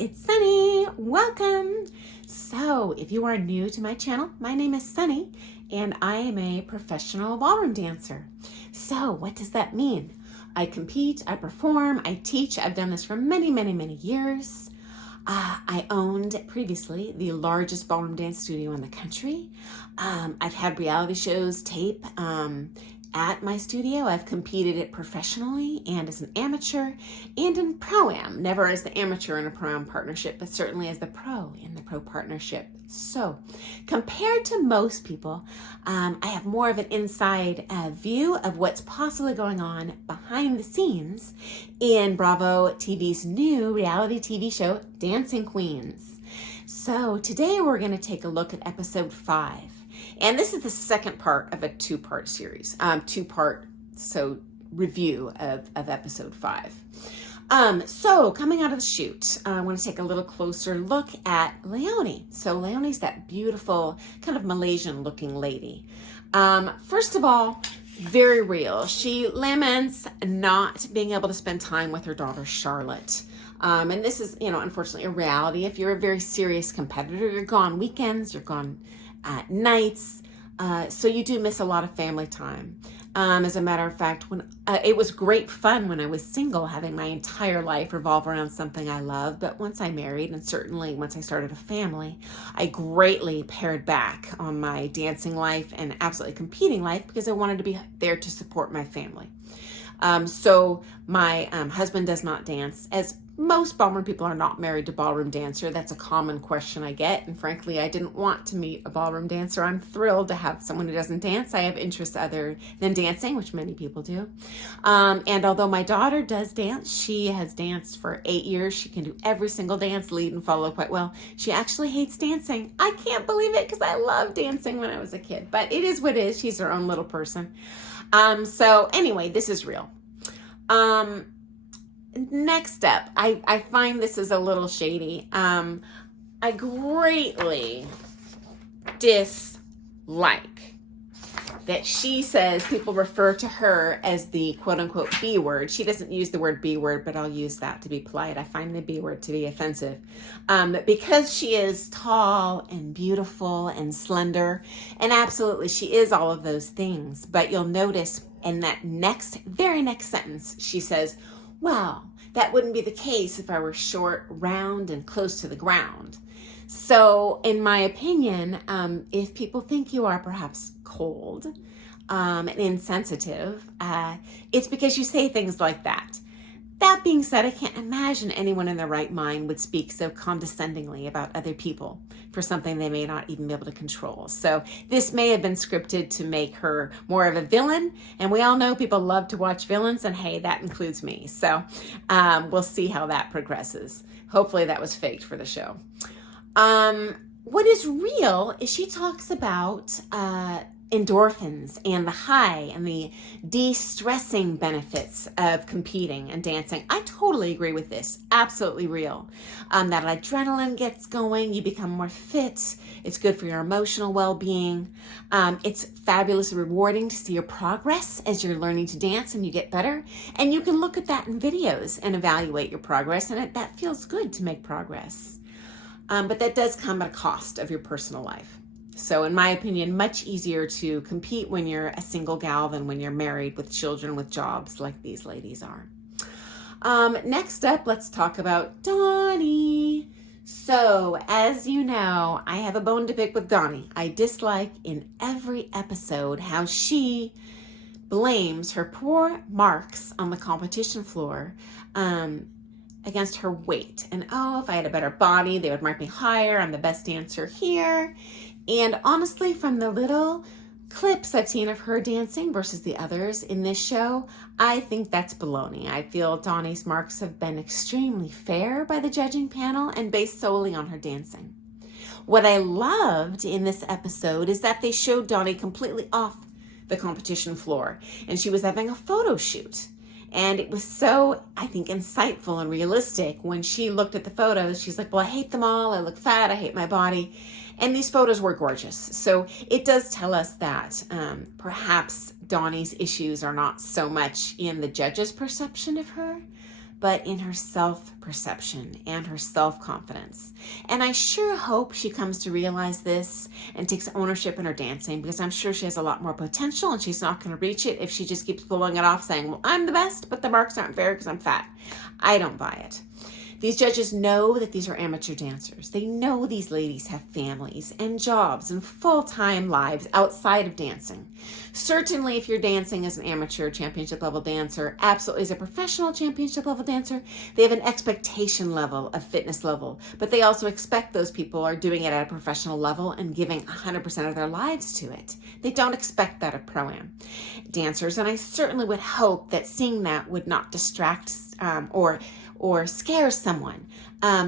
it's Sunny. Welcome. So if you are new to my channel, my name is Sunny and I am a professional ballroom dancer. So what does that mean? I compete, I perform, I teach. I've done this for many, many, many years. I owned previously the largest ballroom dance studio in the country. I've had reality shows tape at my studio. I've competed it professionally and as an amateur and in pro-am, never as the amateur in a pro-am partnership, but certainly as the pro in the pro partnership. So compared to most people, I have more of an inside view of what's possibly going on behind the scenes in Bravo TV's new reality TV show, Dancing Queens. So today we're going to take a look at episode 5. And this is the second part of a two-part series, review of episode 5. So coming out of the shoot, I want to take a little closer look at Leonie. So Leonie's that beautiful kind of Malaysian looking lady. First of all, very real. She laments not being able to spend time with her daughter, Charlotte. And this is, unfortunately a reality. If you're a very serious competitor, you're gone weekends, you're gone at nights, so you do miss a lot of family time. As a matter of fact, when it was great fun when I was single, having my entire life revolve around something I love. But once I married, and certainly once I started a family, I greatly pared back on my dancing life and absolutely competing life because I wanted to be there to support my family. So my husband does not dance, as most ballroom people are not married to ballroom dancer. That's a common question I get. And frankly, I didn't want to meet a ballroom dancer. I'm thrilled to have someone who doesn't dance. I have interests other than dancing, which many people do. And although my daughter does dance, she has danced for 8 years. She can do every single dance, lead and follow quite well. She actually hates dancing. I can't believe it because I loved dancing when I was a kid, but it is what it is. She's her own little person. So anyway, this is real. Next up, I find this is a little shady. I greatly dislike that she says people refer to her as the quote-unquote B word. She doesn't use the word B word, but I'll use that to be polite. I find the B word to be offensive. Because she is tall and beautiful and slender, and absolutely she is all of those things, but you'll notice in that very next sentence, she says, well, that wouldn't be the case if I were short, round, and close to the ground. So in my opinion, if people think you are perhaps cold and insensitive, it's because you say things like that. That being said, I can't imagine anyone in their right mind would speak so condescendingly about other people for something they may not even be able to control. So this may have been scripted to make her more of a villain, and we all know people love to watch villains, and hey, that includes me. So we'll see how that progresses. Hopefully that was faked for the show. What is real is she talks about endorphins and the high and the de-stressing benefits of competing and dancing. I totally agree with this. Absolutely real. That adrenaline gets going. You become more fit. It's good for your emotional well-being. It's fabulously rewarding to see your progress as you're learning to dance and you get better. And you can look at that in videos and evaluate your progress. And that feels good to make progress. But that does come at a cost of your personal life. So in my opinion, much easier to compete when you're a single gal than when you're married with children with jobs like these ladies are. Next up, let's talk about Donnie. So as you know, I have a bone to pick with Donnie. I dislike in every episode how she blames her poor marks on the competition floor against her weight. And oh, if I had a better body, they would mark me higher. I'm the best dancer here. And honestly, from the little clips I've seen of her dancing versus the others in this show, I think that's baloney. I feel Donnie's marks have been extremely fair by the judging panel and based solely on her dancing. What I loved in this episode is that they showed Donnie completely off the competition floor, and she was having a photo shoot. And it was so, I think, insightful and realistic. When she looked at the photos, she's like, well, I hate them all. I look fat. I hate my body. And these photos were gorgeous. So it does tell us that perhaps Donnie's issues are not so much in the judge's perception of her, but in her self-perception and her self-confidence. And I sure hope she comes to realize this and takes ownership in her dancing, because I'm sure she has a lot more potential and she's not going to reach it if she just keeps blowing it off saying, well, I'm the best, but the marks aren't fair because I'm fat. I don't buy it. These judges know that these are amateur dancers. They know these ladies have families and jobs and full-time lives outside of dancing. Certainly, if you're dancing as an amateur championship level dancer, absolutely as a professional championship level dancer, they have an expectation level of fitness level, but they also expect those people are doing it at a professional level and giving 100% of their lives to it. They don't expect that of pro-am dancers, and I certainly would hope that seeing that would not distract or scare someone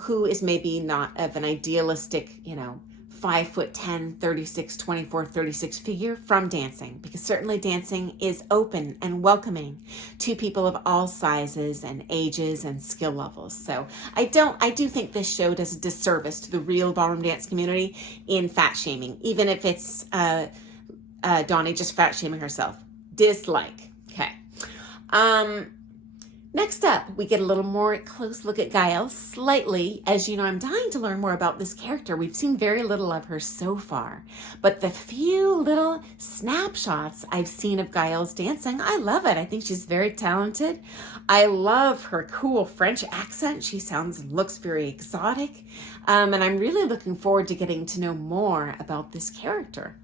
who is maybe not of an idealistic, 5'10", 36, 24, 36 figure from dancing, because certainly dancing is open and welcoming to people of all sizes and ages and skill levels. So I do think this show does a disservice to the real ballroom dance community in fat shaming, even if it's Donnie just fat shaming herself. Dislike. Okay. Next up, we get a little more close look at Gael. Slightly, as you know, I'm dying to learn more about this character. We've seen very little of her so far, but the few little snapshots I've seen of Gael's dancing, I love it. I think she's very talented. I love her cool French accent. She looks very exotic, and I'm really looking forward to getting to know more about this character.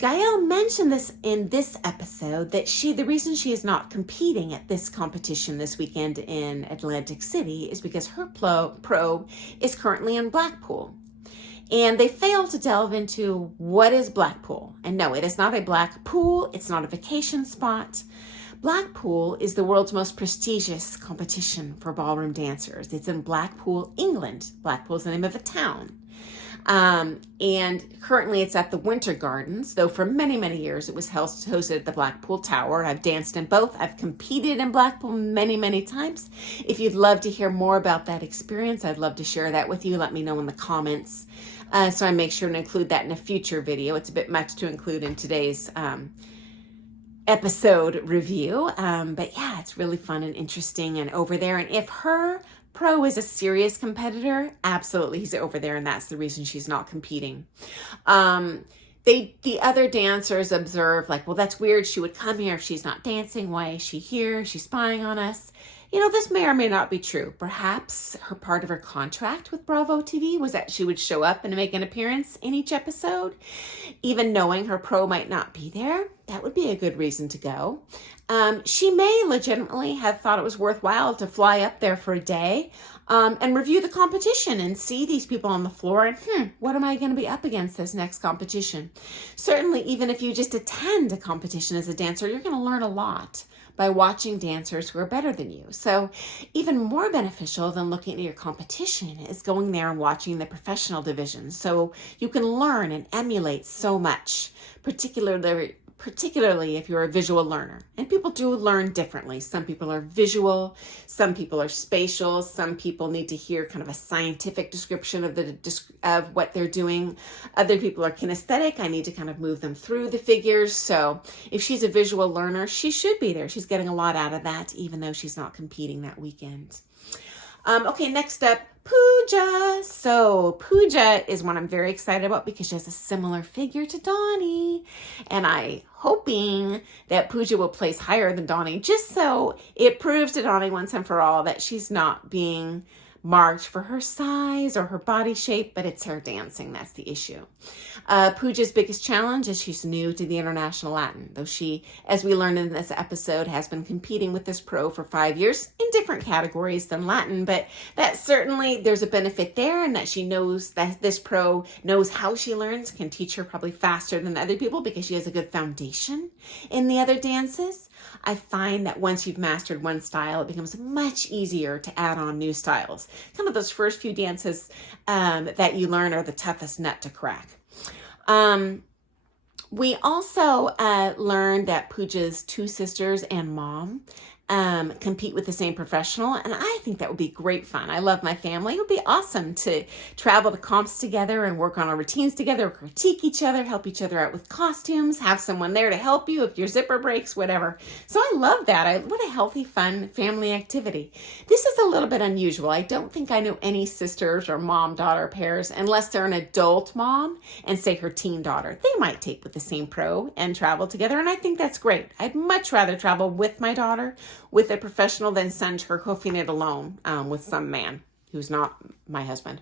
Gael mentioned this in this episode, that the reason she is not competing at this competition this weekend in Atlantic City is because her pro is currently in Blackpool. And they failed to delve into what is Blackpool. And no, it is not a black pool. It's not a vacation spot. Blackpool is the world's most prestigious competition for ballroom dancers. It's in Blackpool, England. Blackpool is the name of a town. And currently it's at the Winter Gardens, though for many, many years it was hosted at the Blackpool Tower. I've danced in both. I've competed in Blackpool many, many times. If you'd love to hear more about that experience, I'd love to share that with you. Let me know in the comments. So I make sure to include that in a future video. It's a bit much to include in today's episode review. But yeah, it's really fun and interesting and over there. And if her pro is a serious competitor, absolutely he's over there, and that's the reason she's not competing. The other dancers observe, like, well, that's weird. She would come here if she's not dancing. Why is she here? She's spying on us. This may or may not be true. Perhaps part of her contract with Bravo TV was that she would show up and make an appearance in each episode. Even knowing her pro might not be there, that would be a good reason to go. She may legitimately have thought it was worthwhile to fly up there for a day and review the competition and see these people on the floor and, what am I going to be up against this next competition? Certainly, even if you just attend a competition as a dancer, you're going to learn a lot by watching dancers who are better than you. So even more beneficial than looking at your competition is going there and watching the professional division. So you can learn and emulate so much, particularly if you're a visual learner. And people do learn differently. Some people are visual, some people are spatial, some people need to hear kind of a scientific description of what they're doing. Other people are kinesthetic. I need to kind of move them through the figures. So if she's a visual learner, she should be there. She's getting a lot out of that, even though she's not competing that weekend. Okay, next up, Pooja. So Pooja is one I'm very excited about because she has a similar figure to Donnie. And I'm hoping that Pooja will place higher than Donnie, just so it proves to Donnie once and for all that she's not being marked for her size or her body shape, but it's her dancing that's the issue. Pooja's biggest challenge is she's new to the International Latin, though she, as we learned in this episode, has been competing with this pro for 5 years in different categories than Latin, but that certainly there's a benefit there, and that she knows that this pro knows how she learns, can teach her probably faster than other people because she has a good foundation in the other dances. I find that once you've mastered one style, it becomes much easier to add on new styles. Kind of those first few dances that you learn are the toughest nut to crack. We also learned that Pooja's two sisters and mom compete with the same professional. And I think that would be great fun. I love my family. It would be awesome to travel to comps together and work on our routines together, critique each other, help each other out with costumes, have someone there to help you if your zipper breaks, whatever. So I love that. What a healthy, fun family activity. This is a little bit unusual. I don't think I know any sisters or mom-daughter pairs, unless they're an adult mom and say her teen daughter. They might take with the same pro and travel together, and I think that's great. I'd much rather travel with my daughter with a professional than send her hoofing it alone with some man who's not my husband.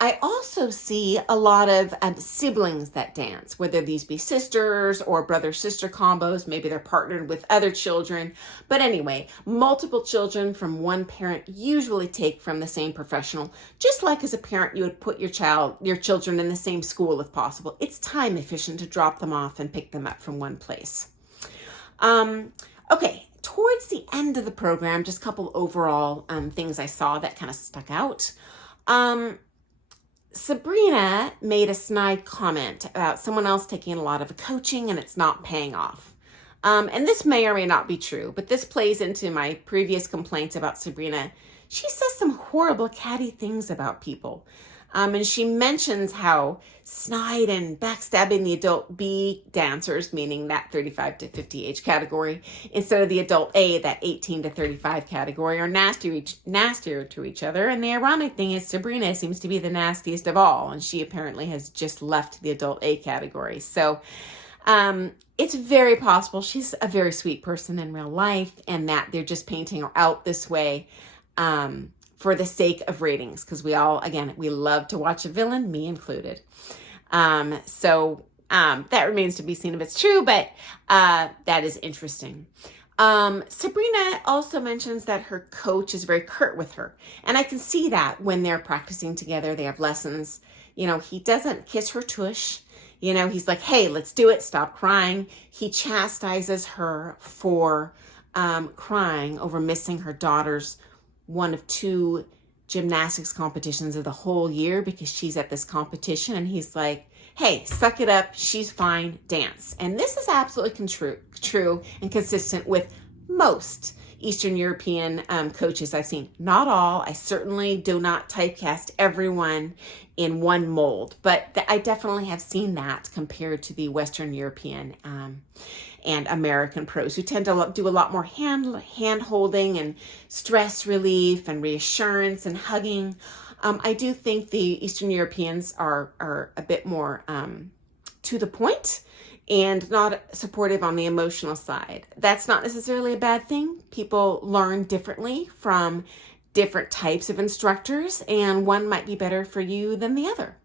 I also see a lot of siblings that dance, whether these be sisters or brother-sister combos. Maybe they're partnered with other children. But anyway, multiple children from one parent usually take from the same professional. Just like as a parent, you would put your children in the same school if possible. It's time efficient to drop them off and pick them up from one place. Okay, towards the end of the program, just a couple overall things I saw that kind of stuck out. Sabrina made a snide comment about someone else taking a lot of coaching and it's not paying off. And this may or may not be true, but this plays into my previous complaints about Sabrina. She says some horrible, catty things about people. And she mentions how snide and backstabbing the adult B dancers, meaning that 35 to 50 age category, instead of the adult A, that 18 to 35 category, are nastier to each other. And the ironic thing is Sabrina seems to be the nastiest of all, and she apparently has just left the adult A category. So it's very possible she's a very sweet person in real life, and that they're just painting her out this way for the sake of ratings, because we love to watch a villain, me included. So that remains to be seen if it's true, but that is interesting. Sabrina also mentions that her coach is very curt with her, and I can see that when they're practicing together, they have lessons. He doesn't kiss her tush. He's like, hey, let's do it. Stop crying. He chastises her for crying over missing her daughter's one of 2 gymnastics competitions of the whole year because she's at this competition. And he's like, hey, suck it up. She's fine. Dance. And this is absolutely true and consistent with most Eastern European coaches I've seen. Not all. I certainly do not typecast everyone in one mold, but I definitely have seen that compared to the Western European and American pros, who tend to do a lot more hand holding and stress relief and reassurance and hugging. I do think the Eastern Europeans are a bit more to the point and not supportive on the emotional side. That's not necessarily a bad thing. People learn differently from different types of instructors, and one might be better for you than the other.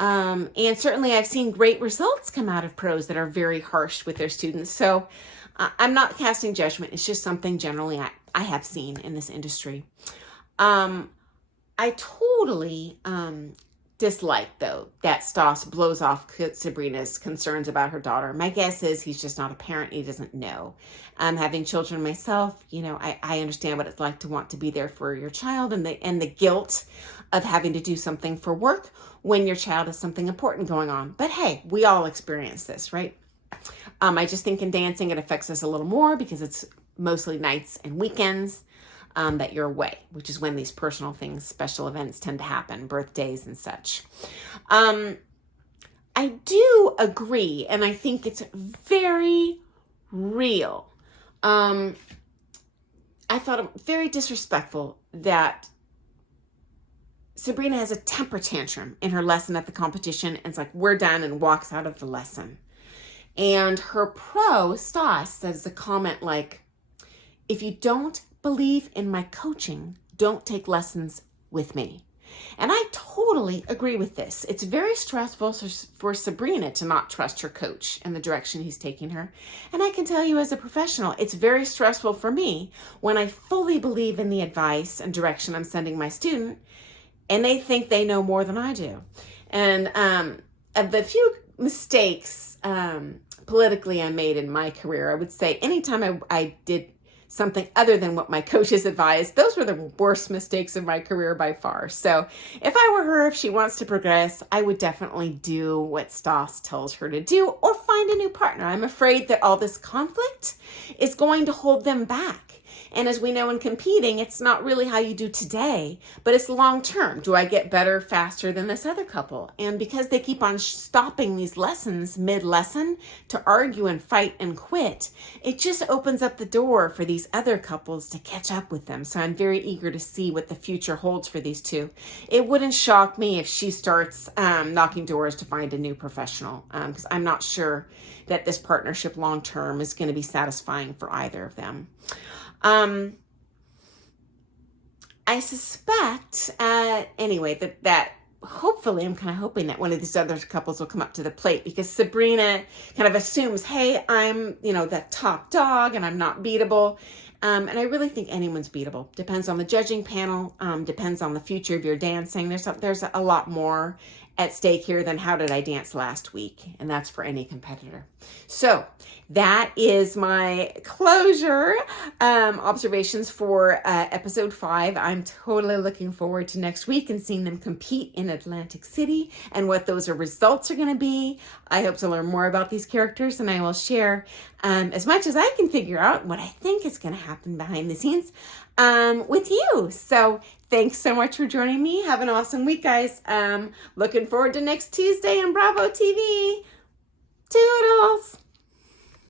And certainly I've seen great results come out of pros that are very harsh with their students. So I'm not casting judgment. It's just something generally I have seen in this industry. I totally dislike, though, that Stoss blows off Sabrina's concerns about her daughter. My guess is he's just not a parent. He doesn't know. Having children myself, I understand what it's like to want to be there for your child, and the guilt of having to do something for work when your child has something important going on. But hey, we all experience this, right? I just think in dancing it affects us a little more because it's mostly nights and weekends that you're away, which is when these personal things, special events tend to happen, birthdays and such. I do agree, and I think it's very real. I thought it very disrespectful that Sabrina has a temper tantrum in her lesson at the competition and it's like, we're done, and walks out of the lesson. And her pro, Stoss, says a comment like, if you don't believe in my coaching, don't take lessons with me. And I totally agree with this. It's very stressful for Sabrina to not trust her coach and the direction he's taking her. And I can tell you as a professional, it's very stressful for me when I fully believe in the advice and direction I'm sending my student, and they think they know more than I do. And of the few mistakes politically I made in my career, I would say anytime I did something other than what my coaches advised, those were the worst mistakes of my career by far. So if I were her, if she wants to progress, I would definitely do what Stas tells her to do or find a new partner. I'm afraid that all this conflict is going to hold them back. And as we know in competing, it's not really how you do today, but it's long term. Do I get better faster than this other couple? And because they keep on stopping these lessons mid-lesson to argue and fight and quit, it just opens up the door for these other couples to catch up with them. So I'm very eager to see what the future holds for these two. It wouldn't shock me if she starts knocking doors to find a new professional, because I'm not sure that this partnership long term is going to be satisfying for either of them. I suspect, anyway, that hopefully, I'm kind of hoping that one of these other couples will come up to the plate, because Sabrina kind of assumes, hey, I'm, the top dog and I'm not beatable. And I really think anyone's beatable. Depends on the judging panel, depends on the future of your dancing. There's a lot more at stake here than how did I dance last week, and that's for any competitor. So that is my closure observations for episode 5. I'm totally looking forward to next week and seeing them compete in Atlantic City and what those results are going to be. I hope to learn more about these characters, and I will share as much as I can figure out what I think is going to happen behind the scenes with you. So thanks so much for joining me. Have an awesome week, guys. Looking forward to next Tuesday on Bravo TV. Toodles!